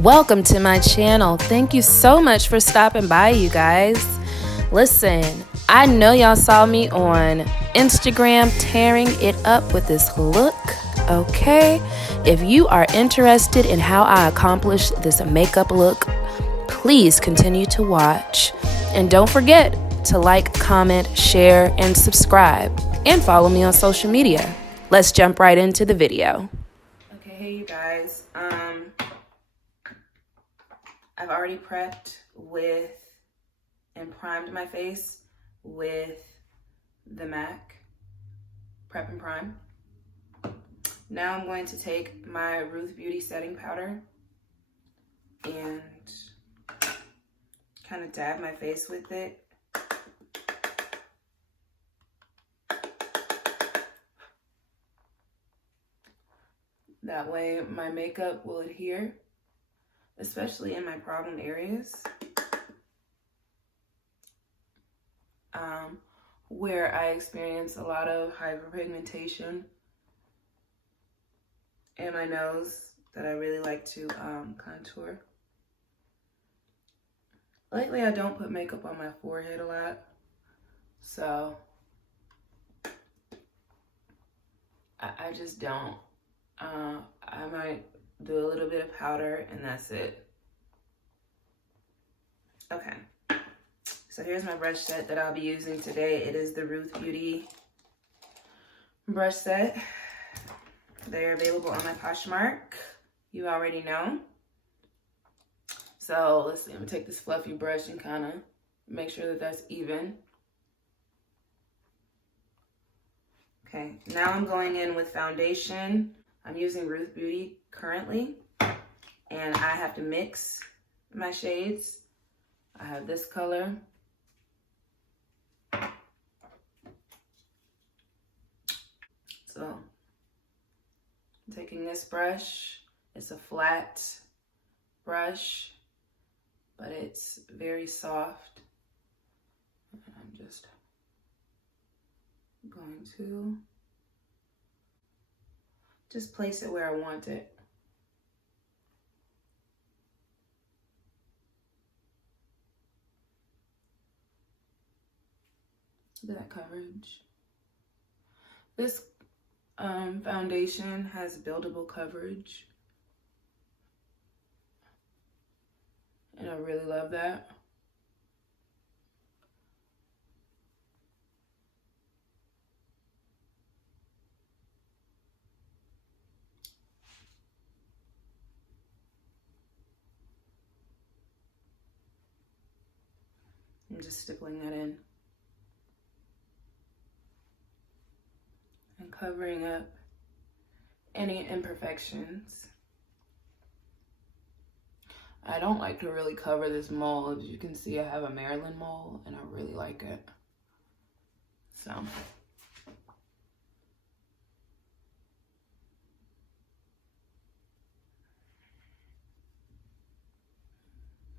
Welcome to my channel. Thank you so much for stopping by, you guys. Listen, I know y'all saw me on Instagram tearing it up with this look, okay? If you are interested in how I accomplish this makeup look, please continue to watch. And don't forget to like, comment, share, and subscribe. And follow me on social media. Let's jump right into the video. Okay, hey you guys. I've already prepped with and primed my face with the MAC Prep and Prime. Now I'm going to take my Ruth Beauty setting powder and kind of dab my face with it. That way my makeup will adhere, especially in my problem areas where I experience a lot of hyperpigmentation in my nose that I really like to contour. Lately, I don't put makeup on my forehead a lot, so I just don't. I might do a little bit of powder and that's it. Okay, so here's my brush set that I'll be using today. It is the Ruth Beauty brush set. They're available on my Poshmark. You already know. So let's see, I'm gonna take this fluffy brush and kind of make sure that that's even. Okay, now I'm going in with foundation. I'm using Ruth Beauty currently, and I have to mix my shades. I have this color. So I'm taking this brush. It's a flat brush, but it's very soft. And I'm just going to just place it where I want it. Look at that coverage. This foundation has buildable coverage, and I really love that. I'm just stippling that in and covering up any imperfections. I don't like to really cover this mole. As you can see, I have a Maryland mole and I really like it. So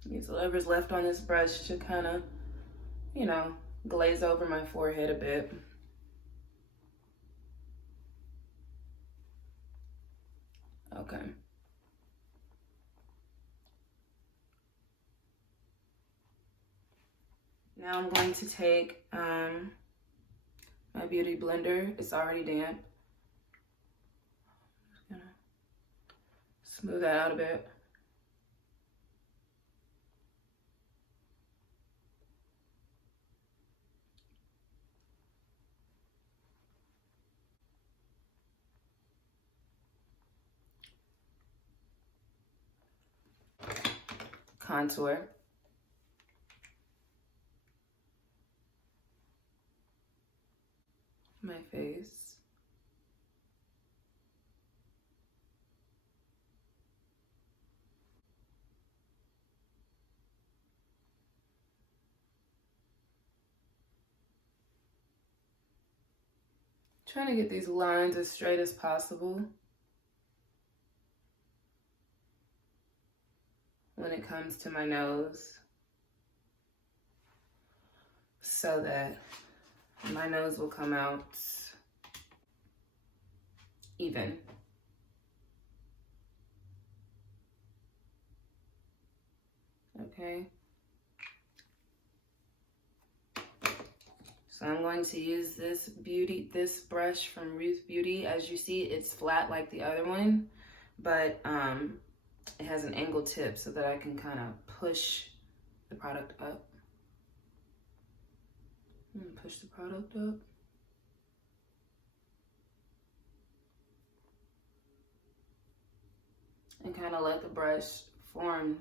use whatever's left on this brush to kind of, you know, glaze over my forehead a bit. Okay. Now I'm going to take my beauty blender. It's already damp. Just gonna smooth that out a bit. Contour. My face. Trying to get these lines as straight as possible when it comes to my nose, so that my nose will come out even. Okay. So I'm going to use this brush from Ruth Beauty. As you see, it's flat like the other one, but it has an angled tip so that I can kind of push the product up. Push the product up. And kind of let the brush form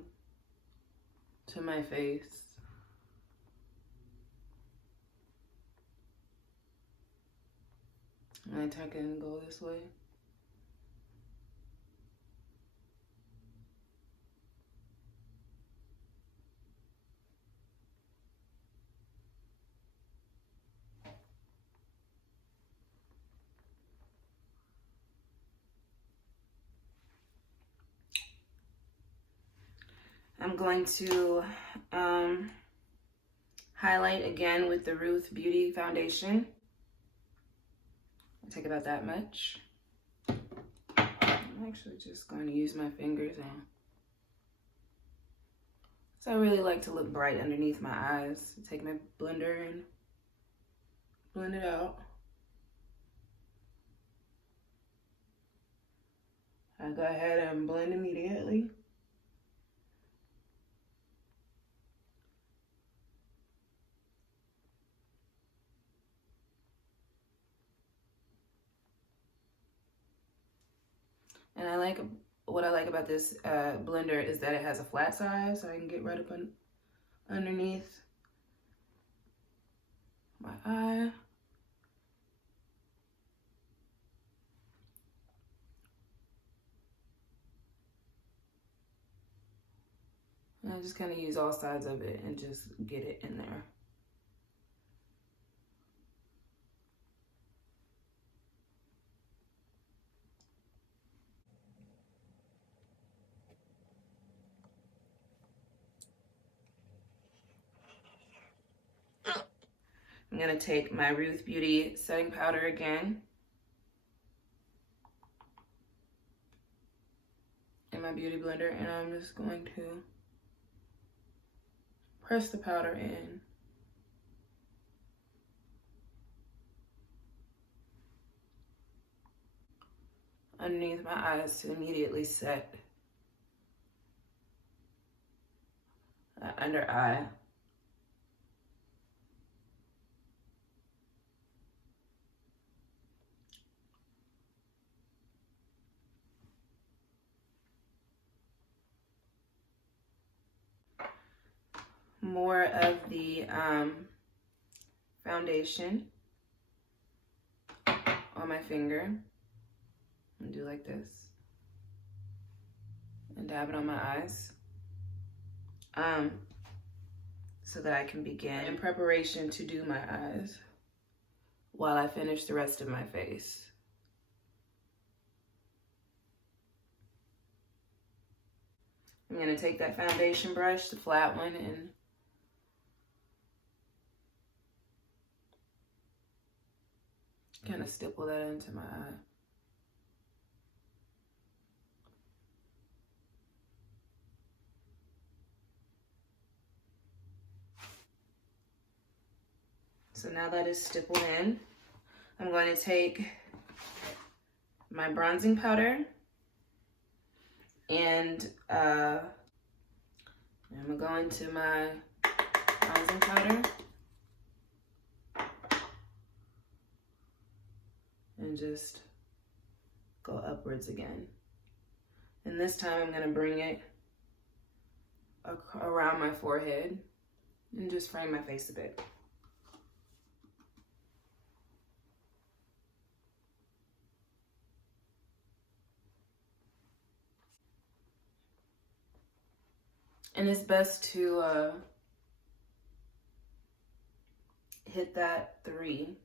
to my face. And I tuck it and go this way. I'm going to highlight again with the Ruth Beauty foundation. I'll take about that much. I'm actually just going to use my fingers now. So I really like to look bright underneath my eyes. Take my blender and blend it out. I go ahead and blend immediately. And what I like about this blender is that it has a flat side, so I can get right up underneath my eye. And I just kind of use all sides of it and just get it in there. I'm gonna take my Ruth Beauty setting powder again in my beauty blender, and I'm just going to press the powder in. Underneath my eyes to immediately set under eye. More of the foundation on my finger, and do like this, and dab it on my eyes, so that I can begin in preparation to do my eyes while I finish the rest of my face. I'm gonna take that foundation brush, the flat one, and kind of stipple that into my eye. So now that is stippled in, I'm going to take my bronzing powder and I'm gonna go into my bronzing powder and just go upwards again. And this time I'm gonna bring it around my forehead and just frame my face a bit. And it's best to hit that 3,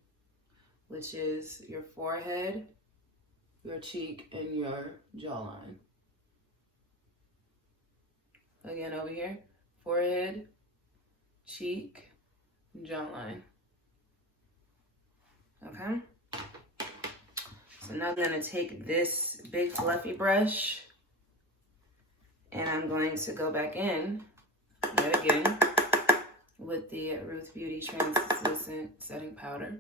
which is your forehead, your cheek, and your jawline. Again, over here, forehead, cheek, and jawline. Okay? So now I'm gonna take this big fluffy brush and I'm going to go back in yet again with the Ruth Beauty Translucent Setting Powder.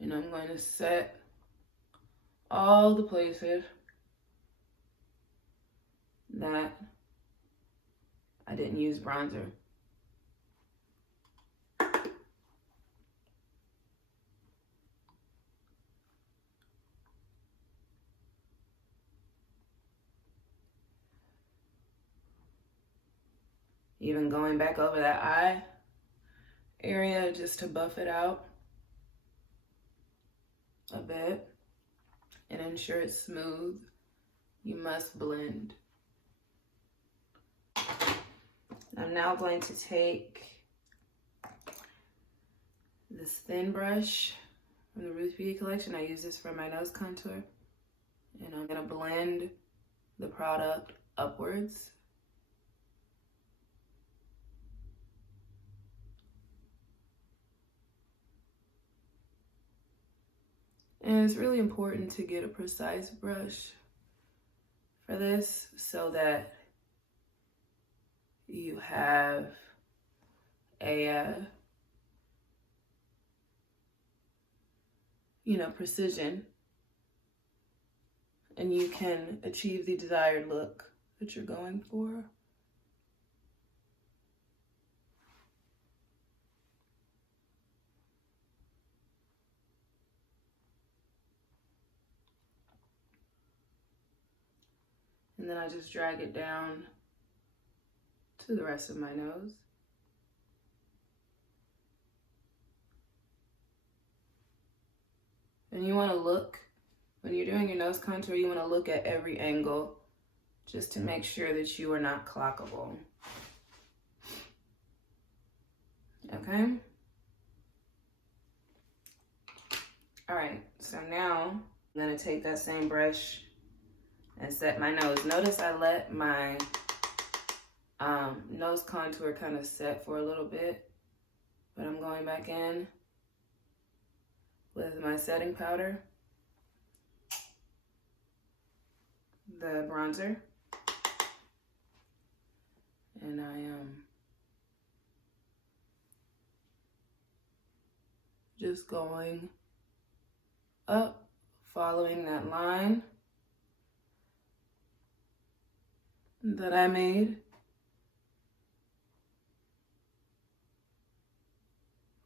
And I'm going to set all the places that I didn't use bronzer. Even going back over that eye area just to buff it out a bit and ensure it's smooth. You must blend. I'm now going to take this thin brush from the Ruth Beauty collection. I use this for my nose contour. And I'm gonna blend the product upwards. And it's really important to get a precise brush for this so that you have a, precision, and you can achieve the desired look that you're going for. And then I just drag it down to the rest of my nose. And you want to look, when you're doing your nose contour, you want to look at every angle just to make sure that you are not clockable. Okay? All right, so now I'm going to take that same brush and set my nose. Notice I let my nose contour kind of set for a little bit, but I'm going back in with my setting powder, the bronzer, and I am just going up, following that line that I made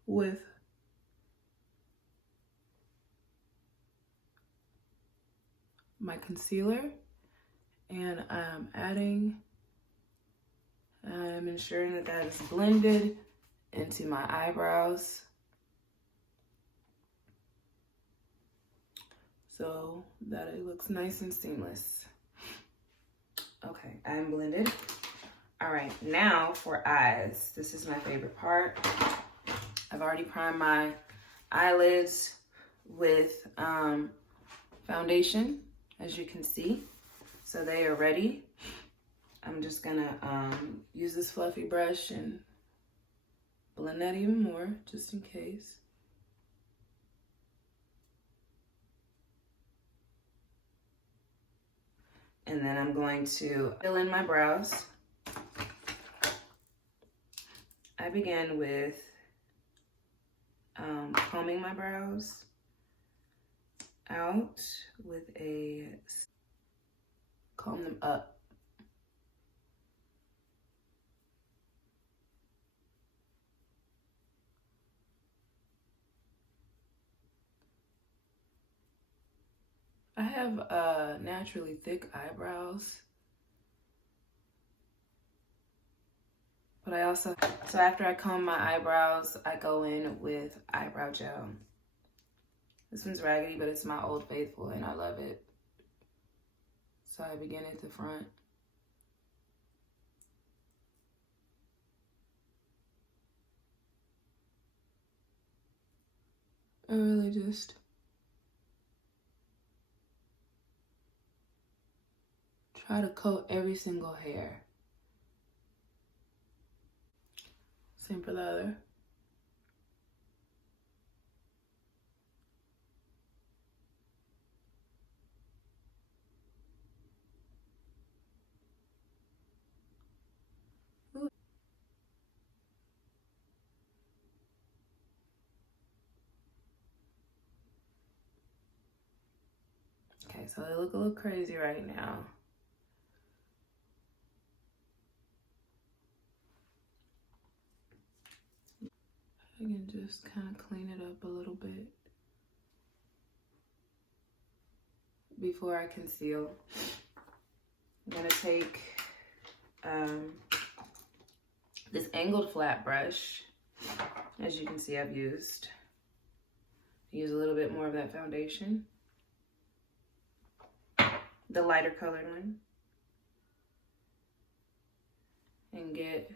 with my concealer, and I'm ensuring that that is blended into my eyebrows so that it looks nice and seamless. Okay, I'm blended. All right, now for eyes. This is my favorite part. I've already primed my eyelids with foundation, as you can see. So they are ready. I'm just gonna use this fluffy brush and blend that even more, just in case. And then I'm going to fill in my brows. I begin with combing my brows out with a comb them up. I have naturally thick eyebrows, but I also, so after I comb my eyebrows, I go in with eyebrow gel. This one's raggedy, but it's my Old Faithful and I love it. So I begin at the front. I really just try to coat every single hair. Same for the other. so they look a little crazy right now. I can just kind of clean it up a little bit before I conceal. I'm gonna take this angled flat brush. As you can see, I've used a little bit more of that foundation, the lighter colored one, and get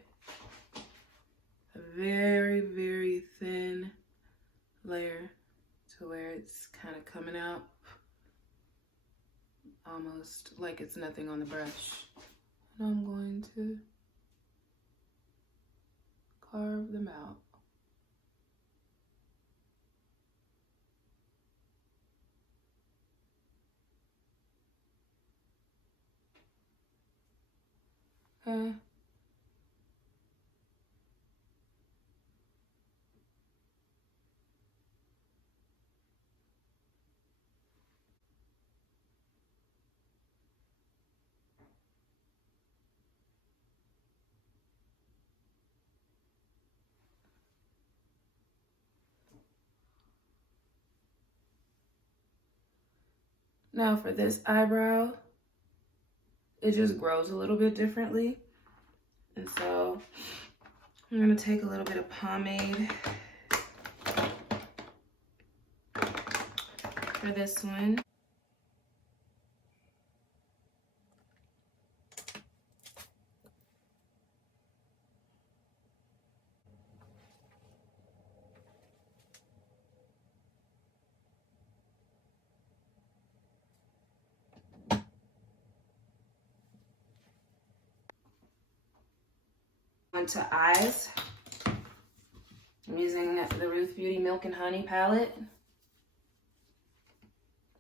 a very, very thin layer to where it's kind of coming out almost like it's nothing on the brush. And I'm going to carve them out. Okay. Now for this eyebrow, it just grows a little bit differently. And so I'm gonna take a little bit of pomade for this one. Onto eyes, I'm using the Ruth Beauty Milk and Honey palette.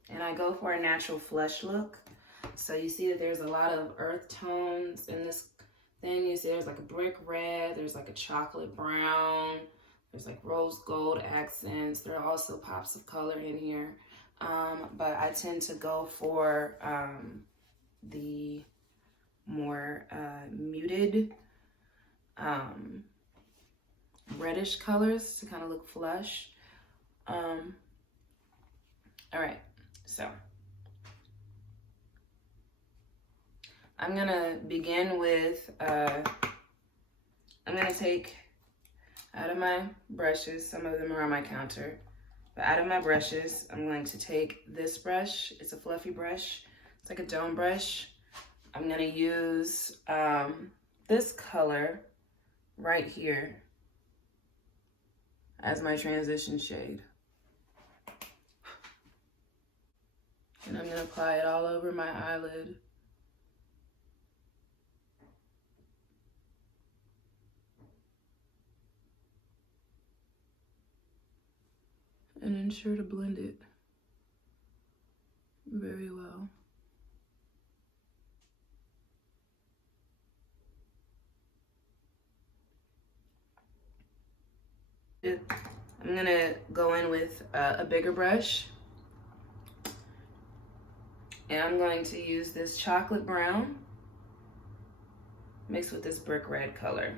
And I go for a natural flesh look. So you see that there's a lot of earth tones in this thing. You see there's like a brick red, there's like a chocolate brown, there's like rose gold accents. There are also pops of color in here. But I tend to go for the more muted reddish colors to kind of look flush. All right, so I'm gonna begin with, I'm gonna take out of my brushes, some of them are on my counter, but out of my brushes, I'm going to take this brush. It's a fluffy brush. It's like a dome brush. I'm gonna use this color right here as my transition shade. And I'm gonna apply it all over my eyelid. And ensure to blend it very well. I'm gonna go in with a bigger brush, and I'm going to use this chocolate brown mixed with this brick red color.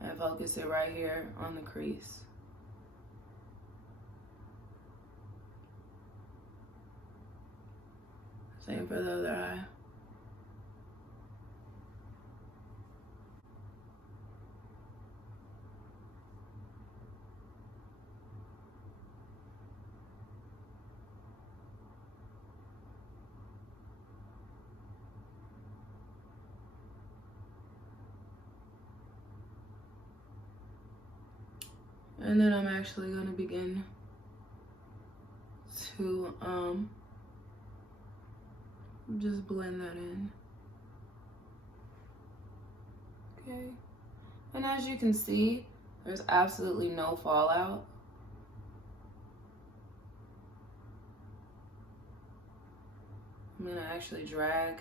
And focus it right here on the crease. Same for the other eye. And then I'm actually gonna begin to just blend that in. Okay. And as you can see, there's absolutely no fallout. I'm gonna actually drag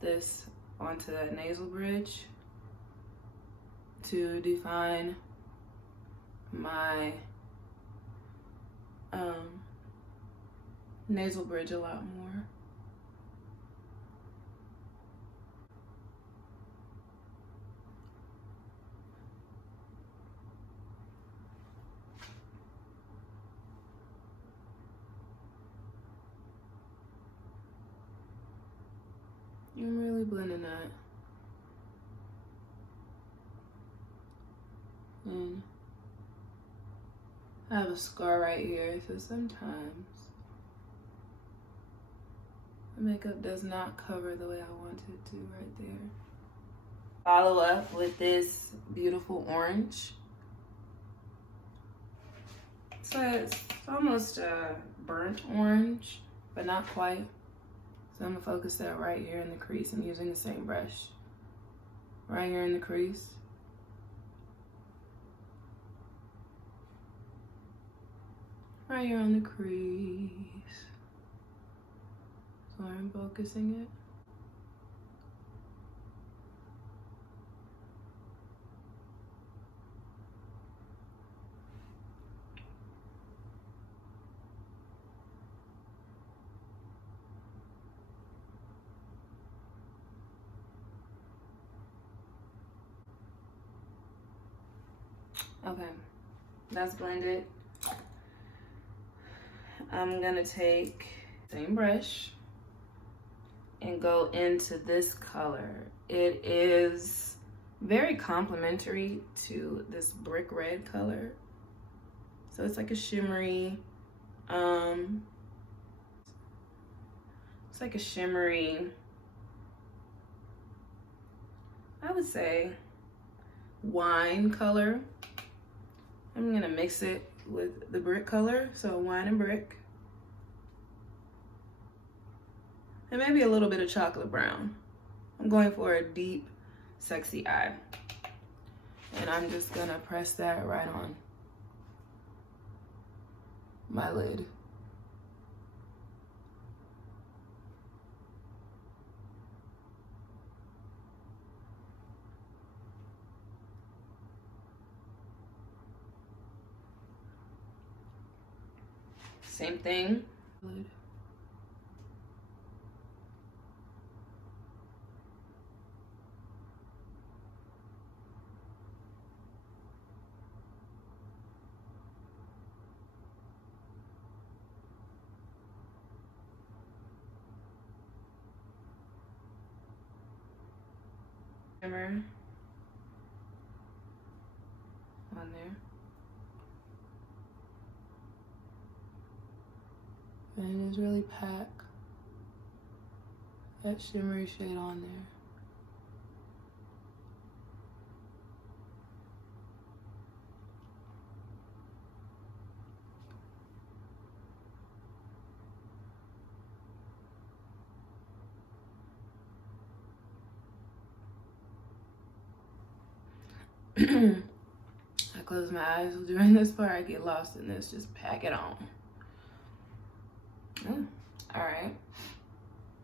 this onto that nasal bridge to define my nasal bridge a lot more. I'm really blending that. And I have a scar right here, so sometimes the makeup does not cover the way I want it to right there. Follow up with this beautiful orange. So it's almost a burnt orange, but not quite. So I'm gonna focus that right here in the crease. I'm using the same brush. Right here in the crease. Right here on the crease. So I'm focusing it. Okay, that's blended. I'm gonna take the same brush and go into this color. It is very complementary to this brick red color. So it's like a shimmery, it's like a shimmery, I would say, wine color. I'm gonna mix it with the brick color, so wine and brick. And maybe a little bit of chocolate brown. I'm going for a deep, sexy eye. And I'm just gonna press that right on my lid. Same thing. Shimmer on there. And just really pack that shimmery shade on there. I close my eyes during this part. I get lost in this. Just pack it on. All right.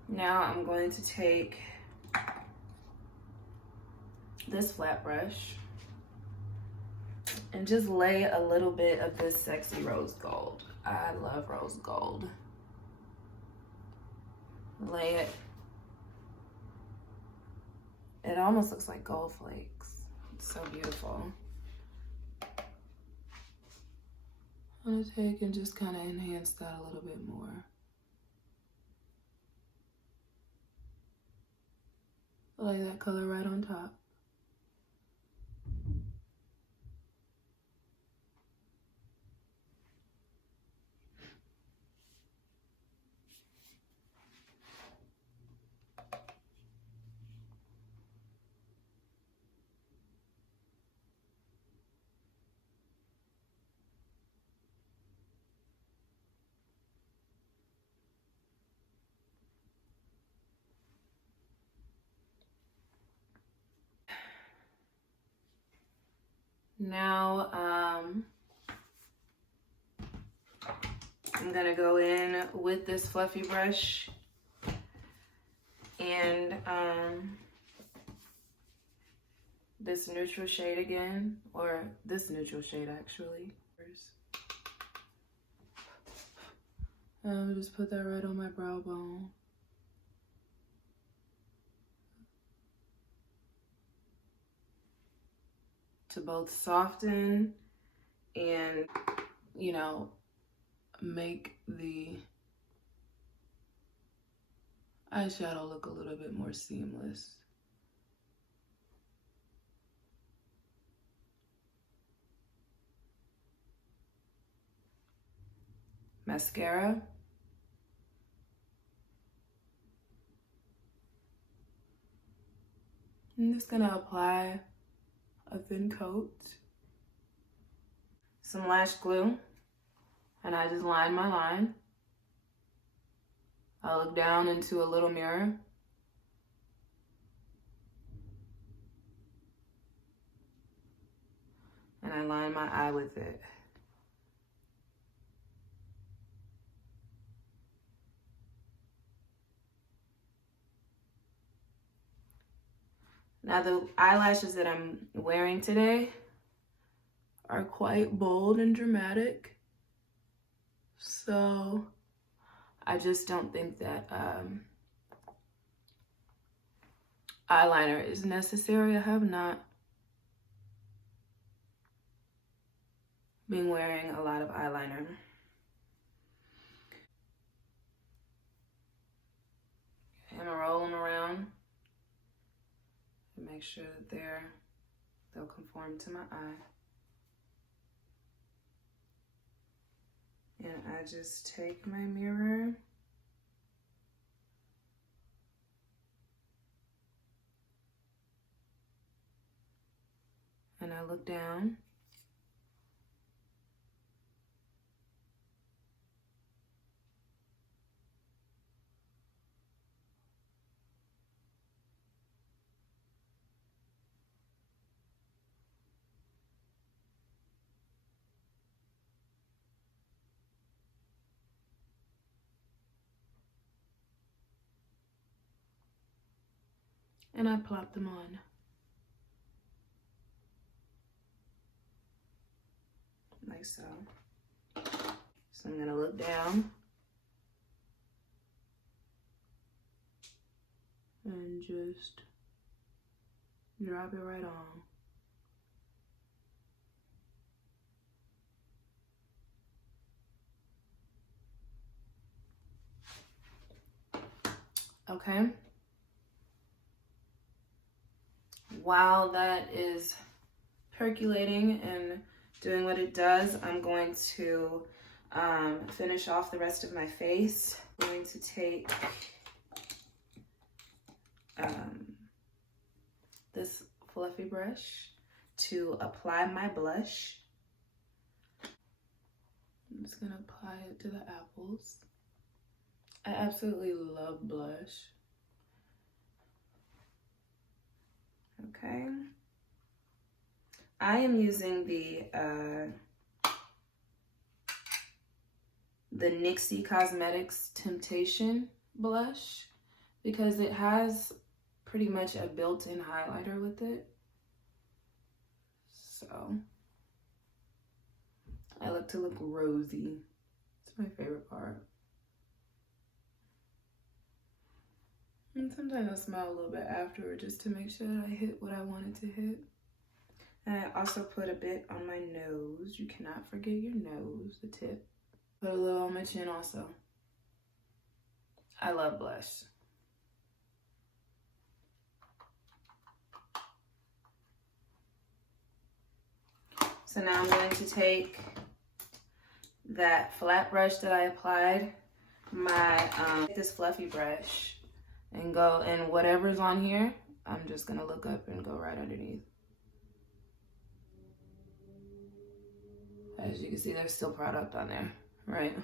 Now I'm going to take this flat brush and just lay a little bit of this sexy rose gold. I love rose gold. Lay it. It almost looks like gold flakes. It's so beautiful. I'm gonna take and just kind of enhance that a little bit more. Lay that color right on top. Now, I'm gonna go in with this fluffy brush and this neutral shade again, or this neutral shade actually. I'll just put that right on my brow bone. To both soften and, you know, make the eyeshadow look a little bit more seamless. Mascara. I'm just gonna apply a thin coat. Some lash glue, and I just line my line. I look down into a little mirror. And I line my eye with it. Now the eyelashes that I'm wearing today are quite bold and dramatic. So I just don't think that eyeliner is necessary. I have not been wearing a lot of eyeliner. I'm gonna roll them around and make sure that they'll conform to my eye. And I just take my mirror and I look down. And I plop them on. Like so. So I'm gonna look down and just drop it right on. Okay. While that is percolating and doing what it does, I'm going to finish off the rest of my face. I'm going to take this fluffy brush to apply my blush. I'm just gonna apply it to the apples. I absolutely love blush. Okay. I am using the NYX Cosmetics Temptation blush because it has pretty much a built-in highlighter with it. So I like to look rosy. It's my favorite part. And sometimes I smile a little bit afterward just to make sure that I hit what I wanted to hit. And I also put a bit on my nose. You cannot forget your nose, the tip. Put a little on my chin also. I love blush. So now I'm going to take that flat brush that I applied, this fluffy brush, and go, and whatever's on here, I'm just gonna look up and go right underneath. As you can see, there's still product on there, right?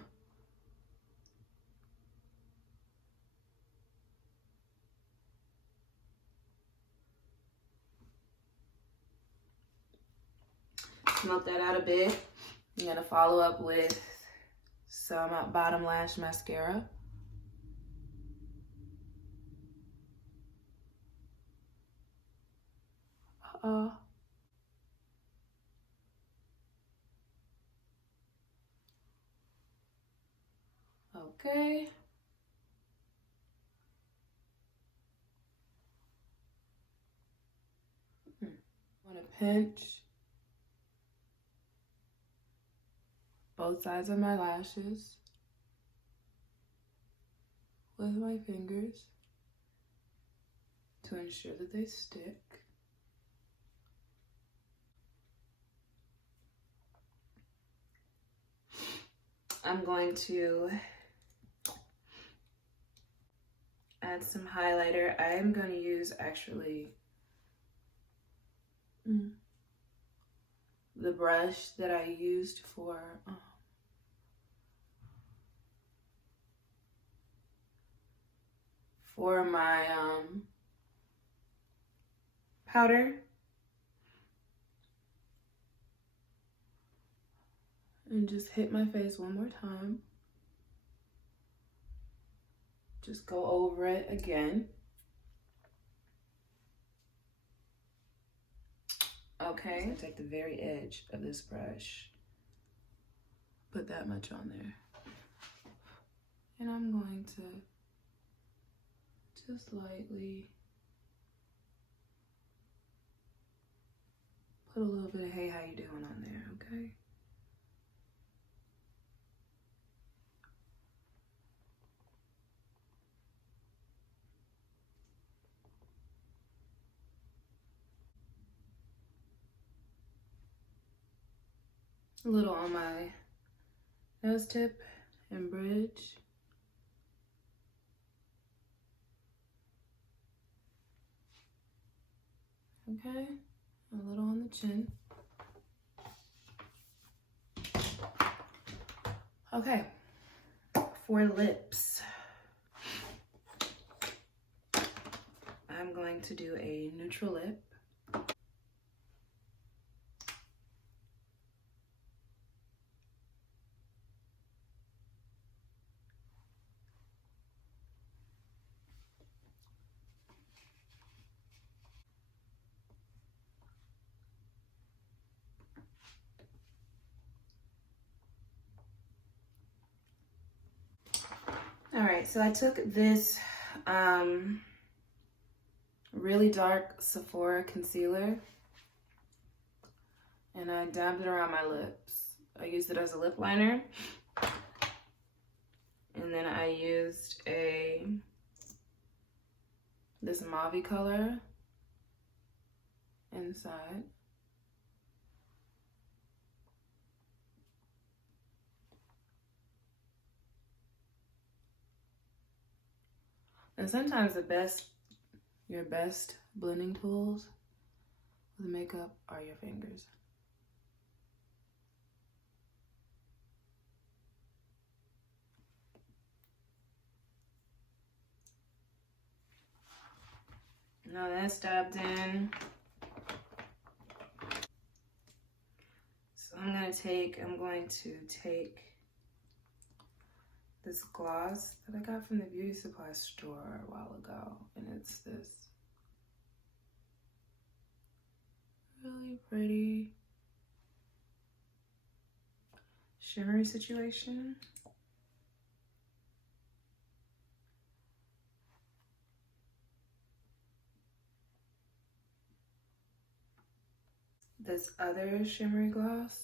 Smoke that out a bit. I'm gonna follow up with some bottom lash mascara. Okay. I'm gonna pinch both sides of my lashes with my fingers to ensure that they stick. I'm going to add some highlighter. I am going to use actually the brush that I used for my powder. And just hit my face one more time. Just go over it again. Okay, so take the very edge of this brush, put that much on there. And I'm going to just lightly put a little bit of hey, how you doing on there, okay? A little on my nose tip and bridge. Okay, a little on the chin. Okay, for lips, I'm going to do a neutral lip. All right, so I took this really dark Sephora concealer and I dabbed it around my lips. I used it as a lip liner. And then I used this mauve color inside. And sometimes your best blending tools with makeup are your fingers. Now that's dabbed in. So I'm going to take this gloss that I got from the beauty supply store a while ago, and it's this really pretty shimmery situation. This other shimmery gloss.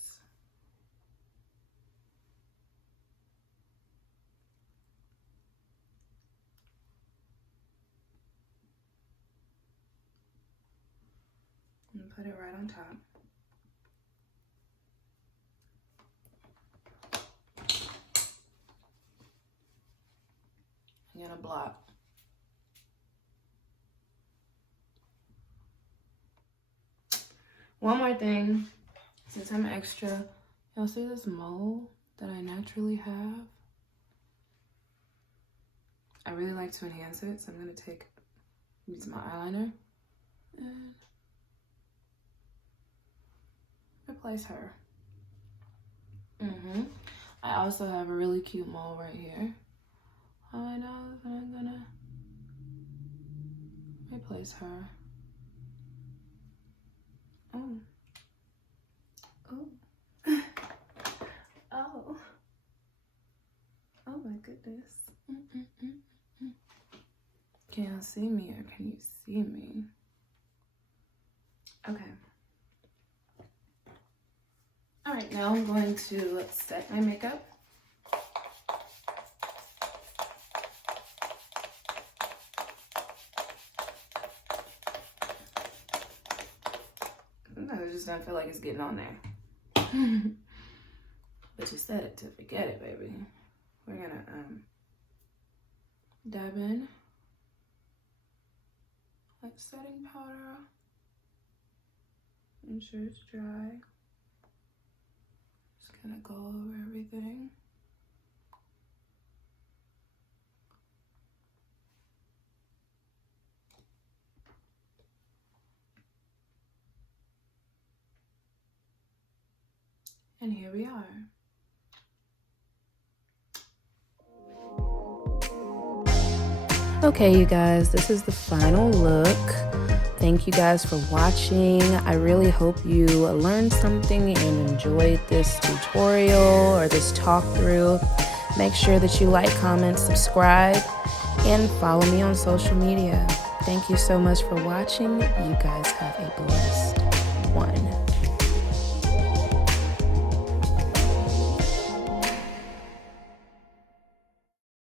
And put it right on top. I'm gonna blot. One more thing, since I'm extra, y'all see this mole that I naturally have? I really like to enhance it, so I'm gonna use my eyeliner and replace her. I also have a really cute mole right here. I know, and I'm gonna replace her. Oh. Oh. Oh. Oh my goodness. at this. Can y'all see me or can you see me? Okay. All right, now I'm going to set my makeup. I just don't feel like it's getting on there. But you said it to forget it, baby. We're gonna dab in like setting powder. Ensure it's dry. Just gonna go over everything. And here we are. Okay, you guys, this is the final look. Thank you guys for watching. I really hope you learned something and enjoyed this tutorial or this talk through. Make sure that you like, comment, subscribe, and follow me on social media. Thank you so much for watching. You guys have a blessed one.